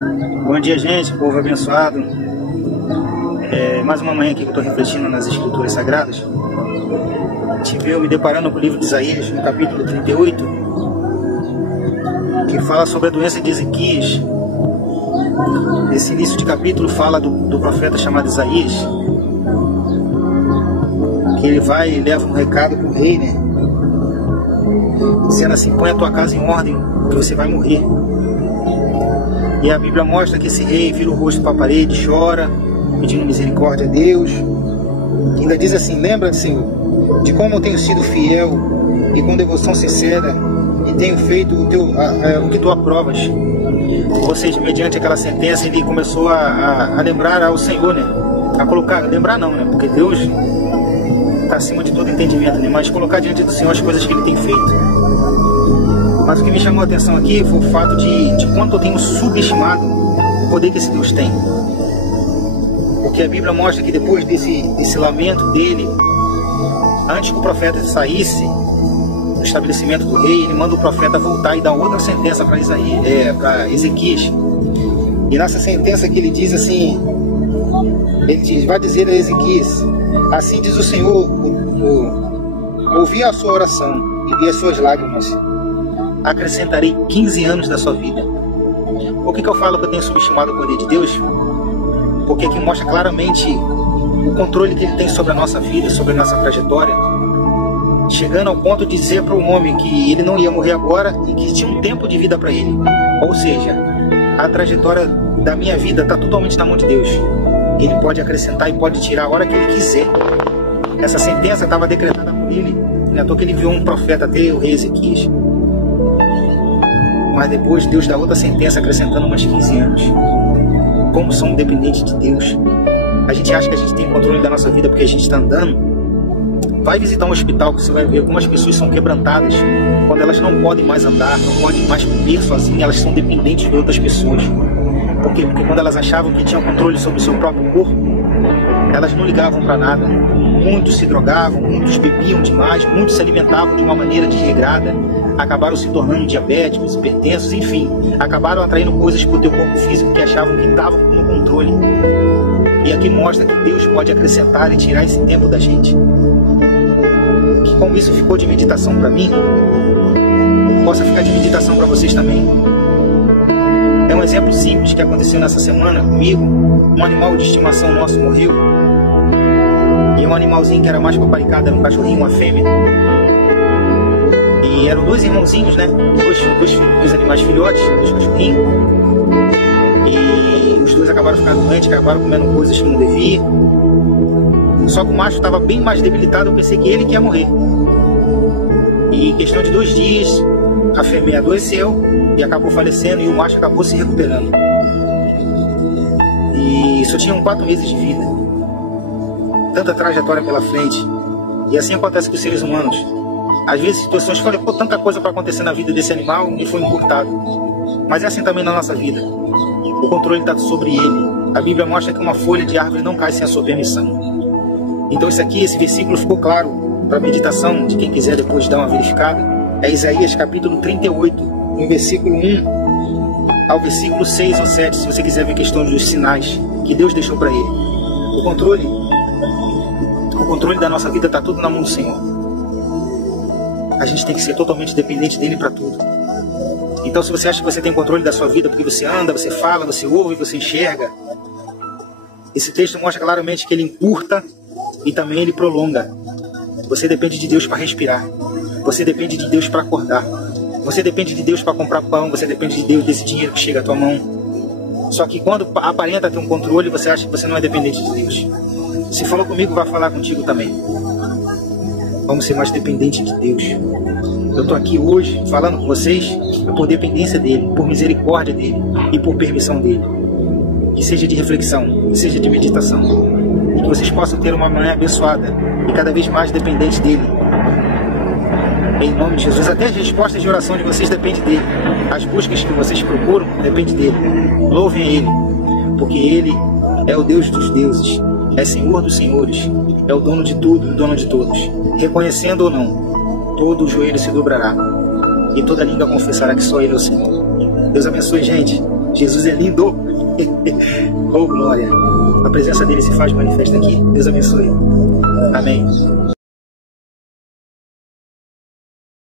Bom dia, gente, povo abençoado. Mais uma manhã aqui que eu estou refletindo nas Escrituras Sagradas. Tive eu me deparando com o livro de Isaías, no capítulo 38, que fala sobre a doença de Ezequias. Esse início de capítulo fala do profeta chamado Isaías, que ele vai e leva um recado para o rei, né? Dizendo assim: põe a tua casa em ordem, porque você vai morrer. E a Bíblia mostra que esse rei vira o rosto para a parede, chora, pedindo misericórdia a Deus. E ainda diz assim: lembra, Senhor, de como eu tenho sido fiel e com devoção sincera, e tenho feito o que tu aprovas. Ou seja, mediante aquela sentença, ele começou a lembrar ao Senhor, né? A colocar, lembrar não, né? Porque Deus está acima de todo entendimento, né? Mas colocar diante do Senhor as coisas que ele tem feito. Mas o que me chamou a atenção aqui foi o fato de quanto eu tenho subestimado o poder que esse Deus tem. Porque a Bíblia mostra que depois desse lamento dele, antes que o profeta saísse do estabelecimento do rei, ele manda o profeta voltar e dar outra sentença para Ezequias. E nessa sentença que ele diz assim, ele diz: vai dizer a Ezequias, assim diz o Senhor, ouvi a sua oração e vi as suas lágrimas, acrescentarei 15 anos da sua vida. Por que eu falo que eu tenho subestimado o poder de Deus? Porque aqui mostra claramente o controle que ele tem sobre a nossa vida, sobre a nossa trajetória, chegando ao ponto de dizer para o homem que ele não ia morrer agora e que tinha um tempo de vida para ele. Ou seja, a trajetória da minha vida está totalmente na mão de Deus. Ele pode acrescentar e pode tirar a hora que ele quiser. Essa sentença estava decretada por ele, não é à toa que ele viu um profeta até o rei Ezequias. Mas depois Deus dá outra sentença, acrescentando mais 15 anos. Como somos dependentes de Deus. A gente acha que a gente tem controle da nossa vida porque a gente está andando. Vai visitar um hospital que você vai ver como as pessoas são quebrantadas quando elas não podem mais andar, não podem mais comer sozinhas, elas são dependentes de outras pessoas. Por quê? Porque quando elas achavam que tinham controle sobre o seu próprio corpo, elas não ligavam para nada. Muitos se drogavam, muitos bebiam demais, muitos se alimentavam de uma maneira desregrada, acabaram se tornando diabéticos, hipertensos, enfim, acabaram atraindo coisas para o teu corpo físico que achavam que estavam no controle. E aqui mostra que Deus pode acrescentar e tirar esse tempo da gente. Que como isso ficou de meditação para mim, possa ficar de meditação para vocês também. É um exemplo simples que aconteceu nessa semana comigo. Um animal de estimação nosso morreu. E um animalzinho que era mais paparicado, era um cachorrinho, uma fêmea. E eram dois irmãozinhos, né? Dois animais filhotes, dois cachorrinhos. E os dois acabaram ficando doentes, acabaram comendo coisas que não devia. Só que o macho estava bem mais debilitado, eu pensei que ele que ia morrer. E em questão de 2 dias, a fêmea adoeceu e acabou falecendo, e o macho acabou se recuperando. E só tinham 4 meses de vida. Tanta trajetória pela frente. E assim acontece com os seres humanos. Às vezes situações falam, pô, tanta coisa para acontecer na vida desse animal e foi encurtado. Mas é assim também na nossa vida. O controle está sobre ele. A Bíblia mostra que uma folha de árvore não cai sem a sua permissão. Então esse versículo ficou claro para meditação de quem quiser depois dar uma verificada. É Isaías capítulo 38, no versículo 1 ao versículo 6 ou 7, se você quiser ver a questão dos sinais que Deus deixou para ele. O controle da nossa vida está tudo na mão do Senhor. A gente tem que ser totalmente dependente dele para tudo. Então, se você acha que você tem controle da sua vida porque você anda, você fala, você ouve, você enxerga, esse texto mostra claramente que ele encurta e também ele prolonga. Você depende de Deus para respirar. Você depende de Deus para acordar. Você depende de Deus para comprar pão. Você depende de Deus desse dinheiro que chega à tua mão. Só que quando aparenta ter um controle, você acha que você não é dependente de Deus. Se falou comigo, vai falar contigo também. Vamos ser mais dependentes de Deus. Eu estou aqui hoje falando com vocês por dependência dele, por misericórdia dele e por permissão dele. Que seja de reflexão, que seja de meditação. E que vocês possam ter uma manhã abençoada e cada vez mais dependente dele. Em nome de Jesus. Até as respostas de oração de vocês dependem dele. As buscas que vocês procuram dependem dele. Louvem a ele, porque ele é o Deus dos deuses, é Senhor dos senhores, é o dono de tudo e o dono de todos. Reconhecendo ou não, todo o joelho se dobrará e toda língua confessará que só ele é o Senhor. Deus abençoe, gente. Jesus é lindo. Oh, glória. A presença dele se faz manifesta aqui. Deus abençoe. Amém.